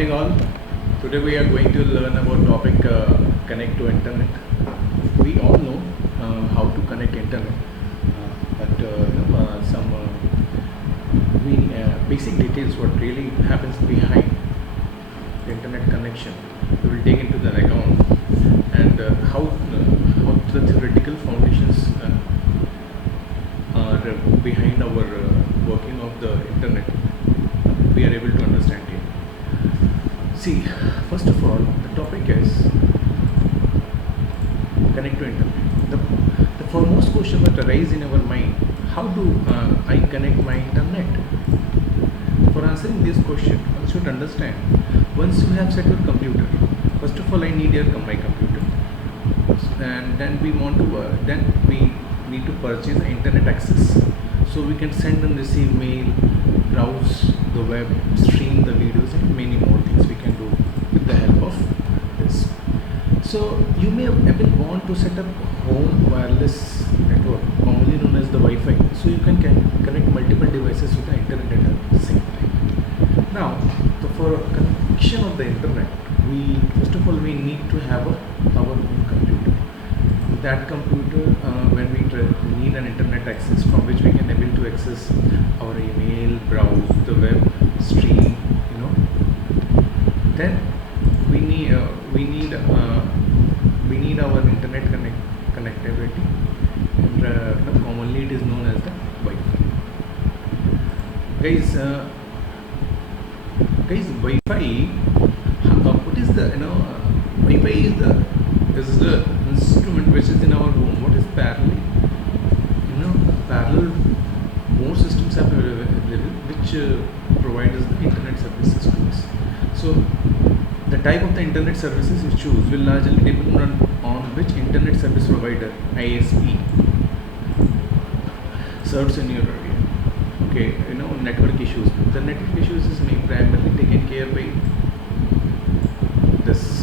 morning all. Today we are going to learn about topic connect to internet. We all know how to connect internet, but some we basic details what really happens behind the internet connection. We will take into the account and how the theoretical foundations are behind our working of the internet. We are able to understand it. See, first of all, the topic is connect to internet. The foremost question that arises in our mind: how do I connect my internet? For answering this question, one should understand. Once you have set your computer, first of all, I need my computer, and then we need to purchase the internet access, so we can send and receive mail, browse the web, stream the videos, and many more things we can do with the help of this. So you may even want to set up home wireless network, commonly known as the Wi-Fi, so you can connect multiple devices to the internet at the same time. Now, for connection of the internet, first of all we need to have our own computer. That computer, when we need an internet access from which we can able to access our email, browse the web, stream, then we need our internet connectivity, and commonly it is known as the Wi-Fi. Guys, Wi-Fi. What is the Wi-Fi is the instrument which is in our home. What is parallel? Parallel more systems are available which provide us the internet services to us. So the type of the internet services you choose will largely depend on which internet service provider, ISP, serves in your area. Okay, network issues. The network issues is primarily taken care by this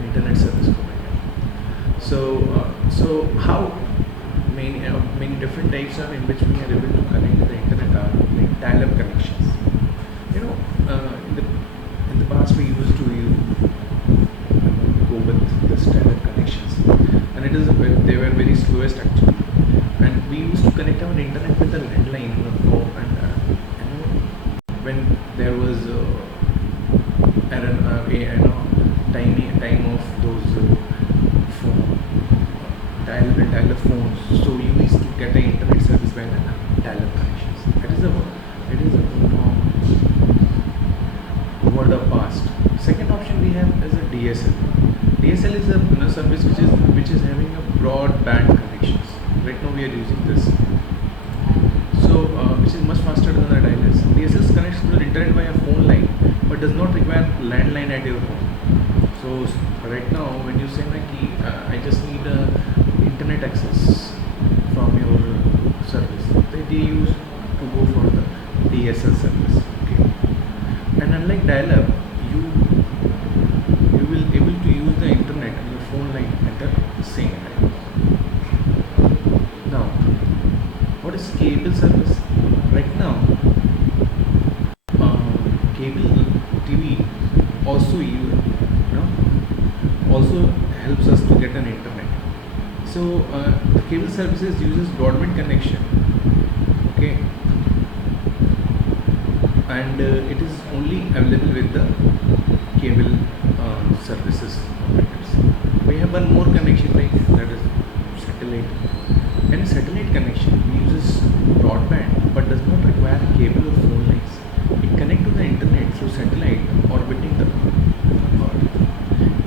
internet service provider. So how many different types are in which we are able to connect to the internet are like dial-up connections. In the past we used to go with this dial-up connections, and they were very slowest actually. And we used to connect our internet with the landline, when there was tiny time of those dial-up phones. So you used to get an internet service by the dial-up connections. It is a word of past. Second option we have is a DSL. DSL is a service which is having a broadband connections. Right now we are using this, so which is much faster than the dial-up. DSL connects to the internet via phone line, but does not require landline at your home. So right now, when you say I just need internet access from your service, they use to go for the DSL service. Okay, and unlike dial-up, you will able to use the internet on your phone line at the same time. Now, what is cable service? Right now, cable TV also helps us to get an internet. So the cable services uses broadband connection. Okay, and it is only available with the cable services operators. We have one more connection, like that is satellite. And satellite connection uses broadband but does not require cable or phone lines. It connects to the internet through satellite orbiting the Earth.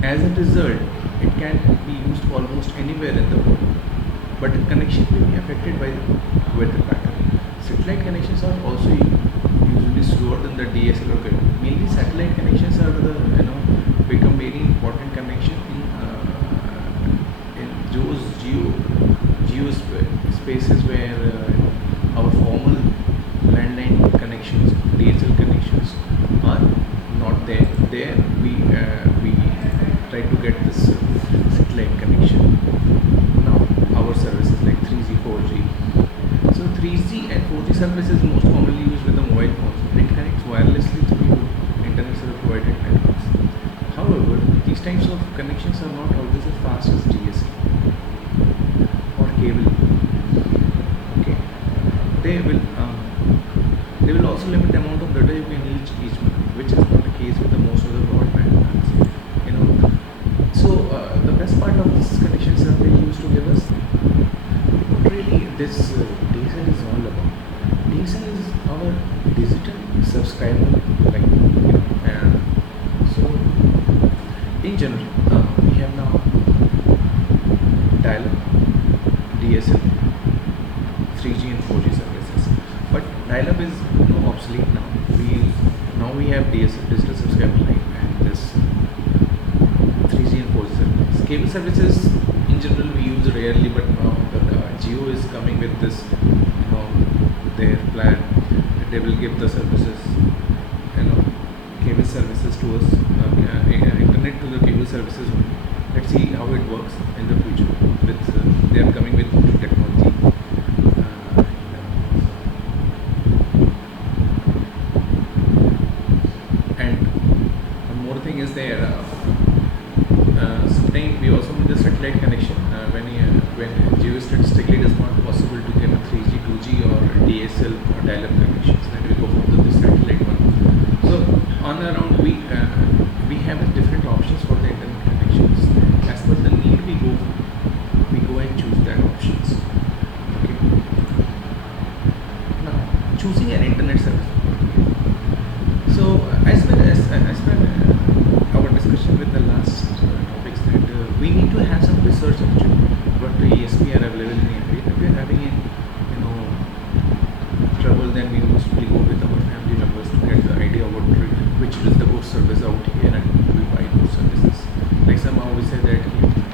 As a result, it can be used almost anywhere in the world, but the connection will be affected by the weather pattern. Satellite connections are also usually slower than the DSL or cable. Mainly satellite connections are become very important connection in those geo spaces where our formal landline connections, DSL connections are not there. There we try to get this satellite connection. Now our services like 3G, 4G. So 3G and 4G service is most commonly used with the mobile phones, and it connects They will also limit the amount of data you can reach each month, which is not the case with the most of the broadband plans. You know, so the best part of this connection that they used to give us, what really this DSL is all about. DSL is our digital subscriber line. And so in general, we have now dial-up, DSL, 3G and 4G services. But dial-up is obsolete now. We have DSL, digital subscriber line, and this 3G and 4G services. Cable services in general we use rarely, but now the Jio is coming with this, their plan. They will give the services, cable services to us, internet to the cable services only. Let's see how it works in the future. They are coming with new technology. And one more thing is there. Sometimes we also need the satellite connection when Jio statistically does not possible to get a 3G, 2G or DSL or dial-up connections. Then we go for the satellite one. So on around we have different options for the internet connections. As per the need we go and choose that options. Okay. Now choosing an internet service. So as per our discussion with the last topics, that we need to have some research actually. What the ESP are available in India. If we are having trouble, then we mostly go with our family members to get the idea about which is the good service out here, and we buy those services. Like somehow we say that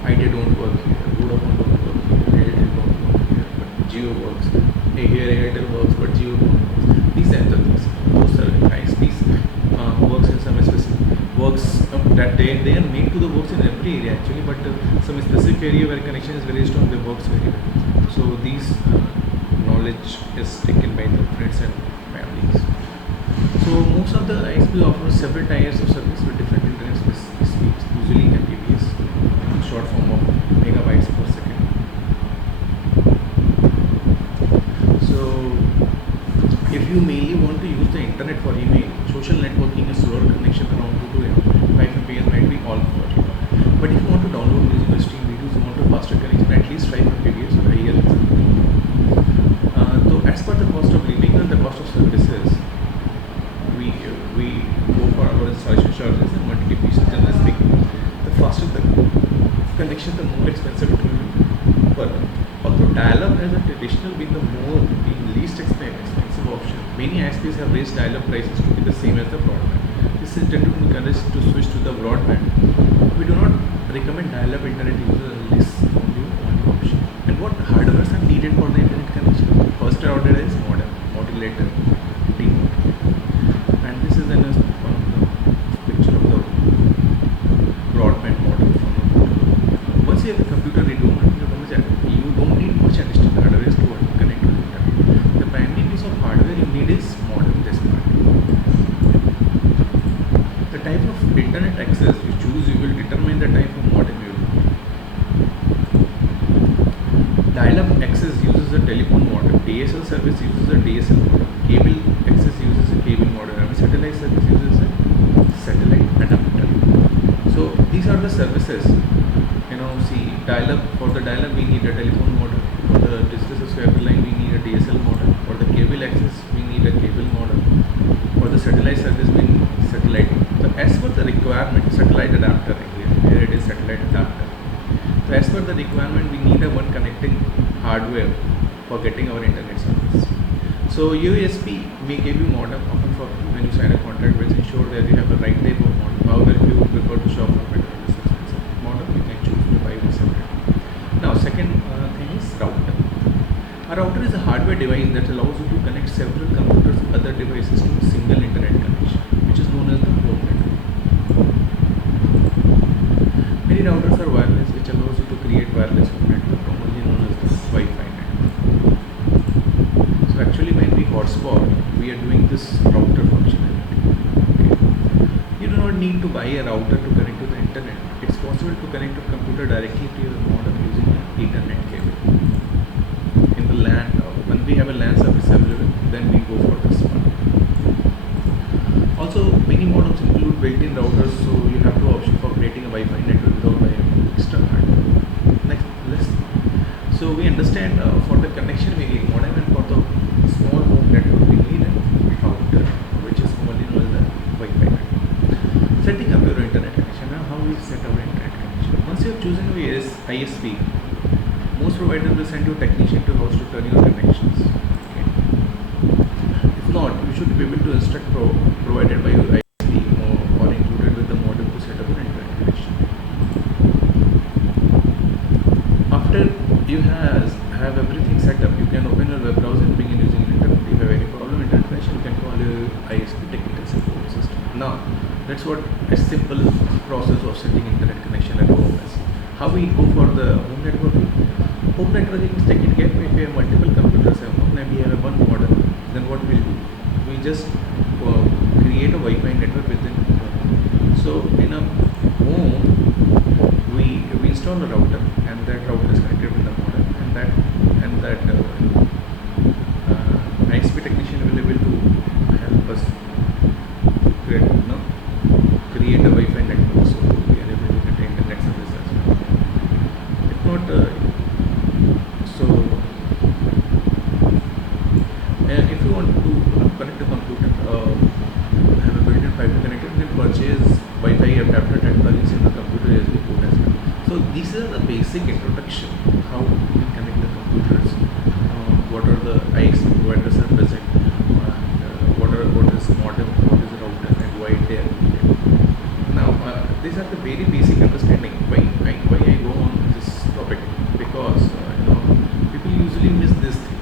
Idea don't work here, Vodafone don't work here, Airtel don't work here, but Jio works. Here Airtel works, but Jio don't work. These are the things. Those are ISPs works in some specific works that they are made to the works in every area actually, but some specific area where connection is very strong, they works very well. So these knowledge is taken by the friends and families. So most of the ISP offers several tiers of service with different internet speeds, usually Mbps, short form of megabytes per second. So if you mainly want to use the internet for email, social networking, a slower connection around 2 to 5 Mbps might be all for you. But if you want to download music or stream videos, you want a faster connection, at least 5 Mbps or higher. So as per the cost of living and the cost of services, we go for our installation charges and monthly fees. Generally speaking, the faster the connection, the more expensive it will be per month. Although dial-up has a traditional been the least expensive option. Many ISPs have raised dial-up prices to be the same as the broadband. This is intended to encourage to switch to the broadband. We do not recommend dial-up internet users unless only one option. And what hardware are needed for the internet connection? First order is modem, modulator, demodulator. And this is one of the picture of the broadband model. Once you have a computer, you don't need much additional hardware to connect to the internet. The primary piece of hardware you need is modem, this part. The type of internet access you choose, you will determine the type of modem you will need. Dial-up access uses a telephone modem, DSL service uses a DSL modem, cable access uses a cable modem, and satellite service uses a satellite adapter. So these are the services. See, dial-up, for the dial-up we need a telephone modem, for the digital subscriber line we need a DSL modem, for the cable access we need a cable modem, for the satellite service we need satellite. So as per the requirement, satellite adapter here it is satellite adapter. So as per the requirement, we need a one connecting hardware for getting our internet service. So USP may give you modem often for when you sign a contract, which ensure that you have the right type of modem. However, if you would prefer to shop for better modem, you can choose to buy one separate. Now, second thing is router. A router is a hardware device that allows you to connect several computers and other devices to a single internet connection, which is known as the home network. Many routers are wireless, which allows you to create wireless home network, commonly known as the Wi-Fi network. So actually, when we hotspot, we are doing this router functionality. Okay. You do not need to buy a router to connect to the internet. It's possible to connect a computer directly to your modem using an Ethernet cable. In the LAN, when we have a LAN service available, then we go for this one. built-in routers, so you have to option for creating a Wi-Fi network without buying extra hardware. Next, so we understand for the connection we need modem, and for the small home network we need a router, which is commonly known as the Wi-Fi network. Setting up your internet connection. Now, how we set our internet connection? Once you have chosen your ISP, most providers will send you a technician to house to turn your connections. Okay. If not, you should be able to instruct provided by your ISP or included with the modem to set up your internet connection. After you have everything set up, you can open your web browser and begin using internet. If you have any problem internet connection, you can call your ISP technical support system. Now, that's what a simple process of setting internet connection at home is. How we go for the home networking? Home networking is taken care of if we have multiple computers at home and we have one modem. Then what we'll do? We just create a Wi-Fi network within home. So in a home, we install a router, and that router is connected with the modem, and that ISP technician will be able to help us create a Wi-Fi network, so we are able to get the internet service as well. If not, if you want to connect a computer, have a built-in 5G connector, then purchase Wi-Fi adapter that plugs in the computer USB port as well. So these are the basic introduction how we connect the computers, what are the ISP providers are present, what is modem, what is router, and why they are needed. Now these are the very basic understanding. Why I go on this topic, because people usually miss this thing.